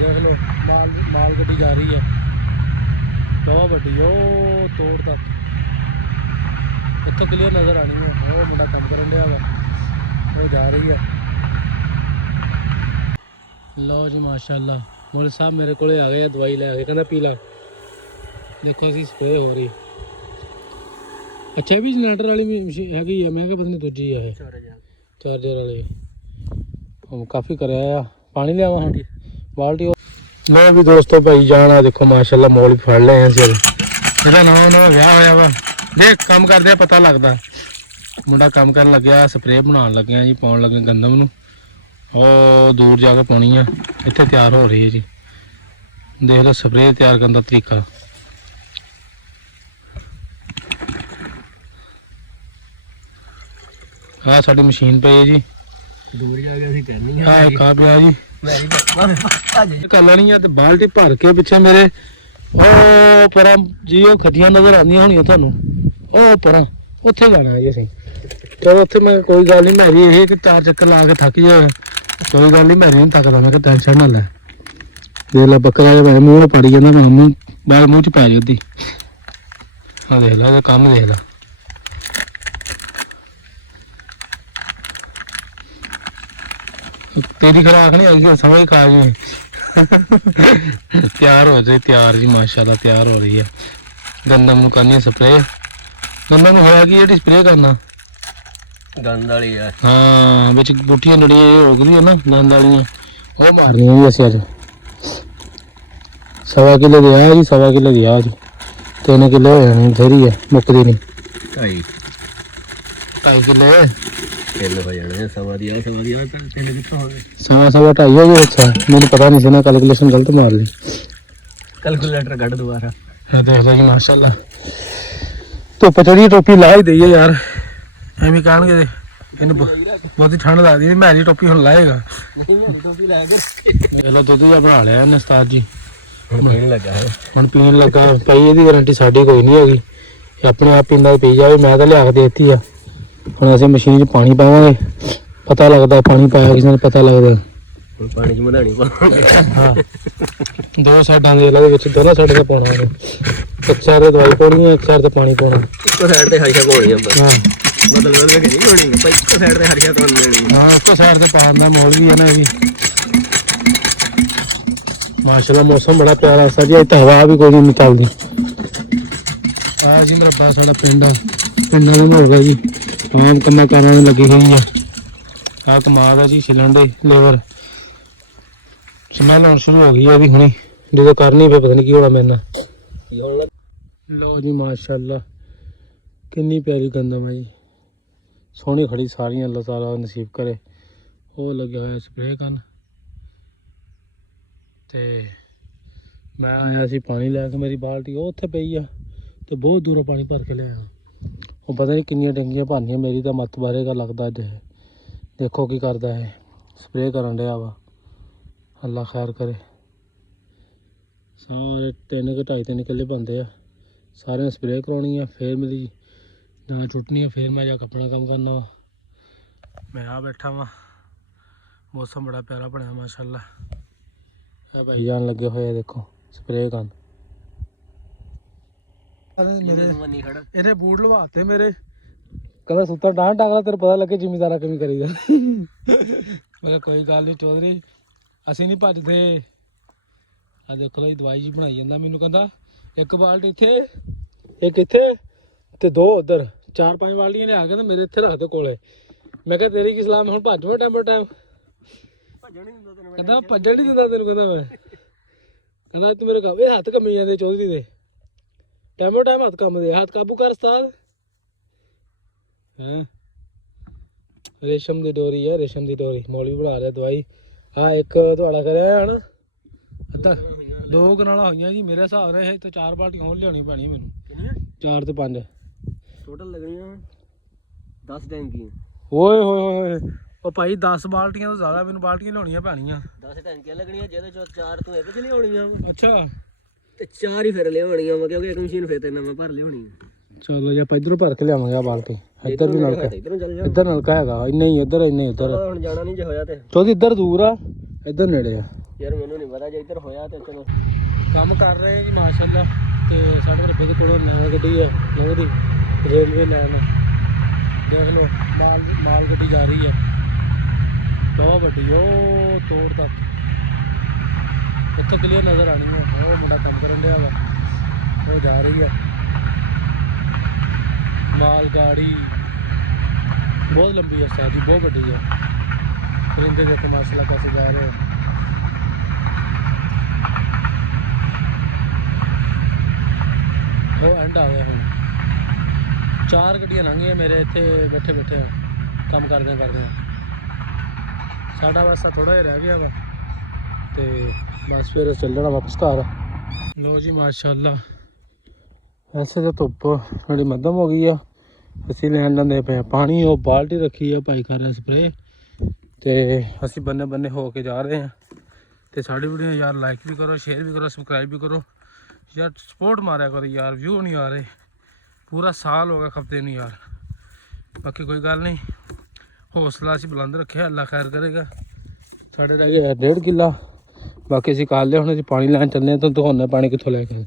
देख लो माल गड्डी जा रही है बहुत वड्डी ओ तोड़ तक इतों क्लीयर नज़र आनी है। वो मुंडा काम करन दिया वा वो जा रही है। लो जी माशाल्लाह मोल साहब मेरे को आ गए दवाई लैके कहना पी ला। देखो असी स्प्रे हो रही अच्छा भी जनरेटर वाली मशीन हैगी है। मैं पता नहीं दूजी है चार्जर वाली हम काफ़ी कराया पानी लिया हाँ बाल्टी मैं भी दोस्तों भाई जाना देखो माशाल्लाह मोल भी फड़ लिया सिर ਇਹਦਾ ਨਵਾਂ ਵਿਆਹ ਹੋਇਆ ਵਾ ਦੇਖ ਕੰਮ ਕਰਦੇ ਆ ਪਤਾ ਲੱਗਦਾ ਮੁੰਡਾ ਕੰਮ ਕਰਨ ਲੱਗਿਆ ਸਪਰੇਅ ਬਣਾਉਣ ਲੱਗਿਆ ਜੀ ਪਾਉਣ ਲੱਗੇ ਗੰਦਮ ਨੂੰ ਉਹ ਦੂਰ ਜਾ ਕੇ ਪਾਉਣੀ ਆ ਇੱਥੇ ਤਿਆਰ ਹੋ ਰਹੀ ਹੈ ਜੀ ਦੇਖ ਲਓ ਸਪਰੇਅ ਤਿਆਰ ਕਰਨ ਦਾ ਤਰੀਕਾ ਆ ਸਾਡੀ ਮਸ਼ੀਨ ਪਈ ਹੈ ਜੀ ਦੂਰ ਜਾ ਕੇ ਅਸੀਂ ਕਰਨੀ ਆ ਕਾ ਪਿਆ ਜੀ ਕਰ ਲੈਣੀ ਆ ਤੇ ਬਾਲਟੀ ਭਰ ਕੇ ਪਿੱਛੇ ਮੇਰੇ ਉਹ ਪਰਾਂ ਜੀ ਉਹ ਖੱਦੀਆਂ ਨਜ਼ਰ ਆਉਂਦੀਆਂ ਹੋਣੀਆਂ ਤੁਹਾਨੂੰ ਉਹ ਪਰਾਂ ਉੱਥੇ ਜਾਣਾ ਜੀ ਅਸੀਂ ਚਲੋ ਉੱਥੇ ਮੈਂ ਕੋਈ ਗੱਲ ਨਹੀਂ ਮੈਂ ਵੀ ਇਹ ਕਿ 4 ਚੱਕਰ ਲਾ ਕੇ ਥੱਕ ਜਾ ਕੋਈ ਗੱਲ ਨਹੀਂ ਮੈਂ ਨਹੀਂ ਥੱਕਦਾ ਮੈਂ ਕਿ ਟੈਨਸ਼ਨ ਨਾ ਲੈ ਦੇਖ ਲੈ ਬੱਕਰਾ ਜਿਹਾ ਮੂੰਹ ਪੜੀ ਜਾਂਦਾ ਮੈਂ ਮੂੰਹ ਬਾਲ ਮੂੰਹ ਚ ਪੈ ਗਈ ਉਹਦੀ ਆ ਦੇਖ ਲੈ ਇਹਦਾ ਕੰਮ ਦੇਖ ਲੈ तेरी खुराक नहीं आई समझ खा जी तैयार हो जाए तैयार जी माशाल्लाह तैयार हो रही है गंदम करनी है स्प्रे गंदम होया कि जेडी स्प्रे करना गंद वाली है हाँ विच बुट्टियां नड़ियां हो गई है ना गंद वालियां वो मारनी है अस अज 1.25 किलो दिया जी 1.25 किलो दिया जी 3 किलो हो जानी थोड़ी है मुकदी नहीं 2.5 किलो सवा 2.5 हो गया अच्छा मैंने पता नहीं सुना कैलकुलेशन गलत मार ली कैलकुलेटर कट दोबारा देख लो जी माशाल्लाह धुप चढ़ी टोपी ला ही दईए यार एवं कह इन बहुत ठंड लगती है मेरी टोपी हम लाएगा चलो दुध जा बना लिया इन्हें उस्ताद जी हम पीन लगा भाई ये गारंटी साड़ी कोई नहीं हैगी अपने आप पींदा पी जाए मैं तो लिया के देती है हम अस मशीन च पानी पावे पता लगता पानी पाया किसी ने पता लगता पानी च मधानी हाँ 2 साइडा दोनों साइड से पाना एक साइड से दवाई पानी है एक साइड से पानी पाना साइड से हरिया पानी हाँ उसको साइड से पान का माहौल भी है ना भी माशाल्लाह मौसम बड़ा प्यारा सा जी इतना हवा भी कोई नहीं निकलती आ जी रब्बा साड़ा पिंड हो गया जी आम कमा काना लगी हुई है आ कमाद है जी छिलन दे लेबर स्मैल आनी शुरू हो गई है अभी हुणी जो करनी पे पता नहीं की होना मेरे लो जी माशाल्लाह कितनी प्यारी गंदम है जी सोहनी खड़ी सारियां अल्लाह ताला नसीब करे वो लगे हुए स्प्रे करन ते मैं आया सी पानी लैके मेरी बाल्टी वो उत्थे पई आ ते बहुत दूरों पानी भर के लिया वो पता नहीं कितनी टंकियां भरनियां मेरी तो मत बारे का लगता अज देखो की करता है स्प्रे करन दिया वा अल्लाह खैर करे सारे 2.5 किले बनते आ सारे स्प्रे करवानी है फिर मेरी ना छुट्टनी है फिर मैं जाकर अपना काम करना वा मैं आ बैठा वा मौसम बड़ा प्यारा बनया माशाल्लाह भाई जान लगे हुए देखो स्प्रे कर ਇਹਨੇ ਬੂਟ ਲਵਾਤੇ ਮੇਰੇ ਕਹਿੰਦਾ ਸੁੱਤਾ ਡਾਂ ਟਾਂਗਦਾ ਤੇਰੇ ਪਤਾ ਲੱਗੇ ਜ਼ਿਮੀਦਾਰਾ ਕਿਵੇਂ ਕਰੀਦਾ ਮੈਂ ਕੋਈ ਗੱਲ ਨਹੀਂ ਚੌਧਰੀ ਅਸੀਂ ਨਹੀਂ ਭੱਜਦੇ ਆ ਦੇਖੋ ਲਈ ਦਵਾਈ ਜੀ ਬਣਾਈ ਜਾਂਦਾ ਮੈਨੂੰ ਕਹਿੰਦਾ ਇੱਕ ਬਾਲਟੀ ਇੱਥੇ ਇੱਕ ਇੱਥੇ ਤੇ 2 ਉਧਰ 4-5 ਬਾਲਟੀਆਂ ਲਿਆ ਕੇ ਤੇ ਮੇਰੇ ਇੱਥੇ ਰੱਖ ਦੇ ਕੋਲੇ ਮੈਂ ਕਿਹਾ ਤੇਰੀ ਕੀ ਸਲਾਹ ਮੈਂ ਹੁਣ ਭੱਜਵਾਂ ਟਾਈਮ ਭੱਜਣ ਨਹੀਂ ਦਿੰਦਾ ਤੈਨੂੰ ਕਹਿੰਦਾ ਭੱਜਣ ਨਹੀਂ ਦਿੰਦਾ ਤੈਨੂੰ ਕਹਿੰਦਾ ਮੈਂ ਕਹਿੰਦਾ ਤੂੰ ਮੇਰੇ ਇਹ ਹੱਥ ਕੰਮੀ ਜਾਂਦੇ ਚੌਧਰੀ ਦੇ टाइमो टाइम हाथ काम दे हाथ काबू कर उस्ताद हैं रेशम दी डोरी है रेशम दी डोरी मौलवी बना रहा दवाई हाँ एक थोड़ा कराया है ना अद्धा 2 कनाला हुई जी मेरे हिसाब से तो 4 बाल्टियां होर लियानी पैनी मैनू 4 ते 5 टोटल लगनियां 10 टैंकियां ओए होए ओ भाई 10 बाल्टियां तो ज़्यादा मैनू बाल्टियां लियानियां पैनियां 10 टैंकियां लगनियां जिहदे चों 4 तू एक च लियानियां अच्छा ते 4 ही फिर लियानियां क्योंकि एक मशीन फिर ते नवां भर लियानी चलो जी इधरों भर के लियावांगे आ बाल्टी इधर भी नलका इधर नलका हैगा इन्ना ही इधर हुण जाना नहीं जे होया ते चौधरी इधर दूर आ इधर नेड़े आ ਯਾਰ ਮੈਨੂੰ ਨਹੀਂ ਪਤਾ ਜੇ ਇੱਧਰ ਹੋਇਆ ਤੇ ਚਲੋ ਕੰਮ ਕਰ ਰਹੇ ਹਾਂ ਜੀ ਮਾਸ਼ਾਅੱਲਾ। ਤੇ ਸਾਡੇ ਰੱਬੇ ਦੇ ਕੋਲੋਂ ਲੈਣ ਗੱਡੀ ਆ ਲੰਘਦੀ ਰੇਲਵੇ ਲਾਈਨ ਦੇਖ ਲਓ, ਮਾਲ ਗੱਡੀ ਜਾ ਰਹੀ ਹੈ ਬਹੁਤ ਵੱਡੀ, ਉਹ ਤੋੜ ਤੱਕ ਇੱਥੋਂ ਕਲੀਅਰ ਨਜ਼ਰ ਆਣੀ ਹੈ। ਉਹ ਮੁੰਡਾ ਕੰਮ ਕਰਨ ਡਿਆ ਵਾ, ਉਹ ਜਾ ਰਹੀ ਹੈ ਮਾਲ ਗਾੜੀ, ਬਹੁਤ ਲੰਬੀ ਹੈ ਉਸਤਾਦ ਜੀ, ਬਹੁਤ ਵੱਡੀ ਹੈ। परिंदे देखो माशाल्लाह कैसे जा रहे हैं। वो एंड आ गया हूँ, 4 गड्डियां लंघियां मेरे इत्थे बैठे बैठे काम करदे साडा वास्ता थोड़ा जिहा रह गया वा ते बस फिर चल जाना वापस घर। लो जी माशाल्लाह, ऐसे तो धुप्प थोड़ी मध्यम हो गई है। असीं लैन लैंदे पे पानी, वो बाल्टी रखी है भाई कर रहे स्प्रे ਤੇ ਅਸੀਂ ਬੰਨੇ ਬੰਨੇ ਹੋ ਕੇ ਜਾ ਰਹੇ ਹਾਂ। ਤੇ ਸਾਡੀ ਵੀਡੀਓ ਯਾਰ ਲਾਈਕ ਵੀ ਕਰੋ, ਸ਼ੇਅਰ ਵੀ ਕਰੋ, ਸਬਸਕ੍ਰਾਈਬ ਵੀ ਕਰੋ ਯਾਰ, ਸਪੋਰਟ ਮਾਰਿਆ ਕਰੋ ਯਾਰ। ਵਿਊ ਨਹੀਂ ਆ ਰਹੇ, ਪੂਰਾ ਸਾਲ ਹੋ ਗਿਆ ਖਪਤੇ ਨੂੰ ਯਾਰ। ਬਾਕੀ ਕੋਈ ਗੱਲ ਨਹੀਂ, ਹੌਸਲਾ ਅਸੀਂ ਬੁਲੰਦ ਰੱਖਿਆ, ਅੱਲਾ ਖੈਰ ਕਰੇਗਾ। ਸਾਡੇ ਰਹਿ ਗਿਆ 1.5 ਕਿੱਲਾ, ਬਾਕੀ ਅਸੀਂ ਕਰ ਲਿਆ। ਹੁਣ ਅਸੀਂ ਪਾਣੀ ਲੈਣ ਚੱਲਦੇ ਹਾਂ, ਤੁਹਾਨੂੰ ਦਿਖਾਉਂਦੇ ਪਾਣੀ ਕਿੱਥੋਂ ਲੈ ਕੇ ਆਏ।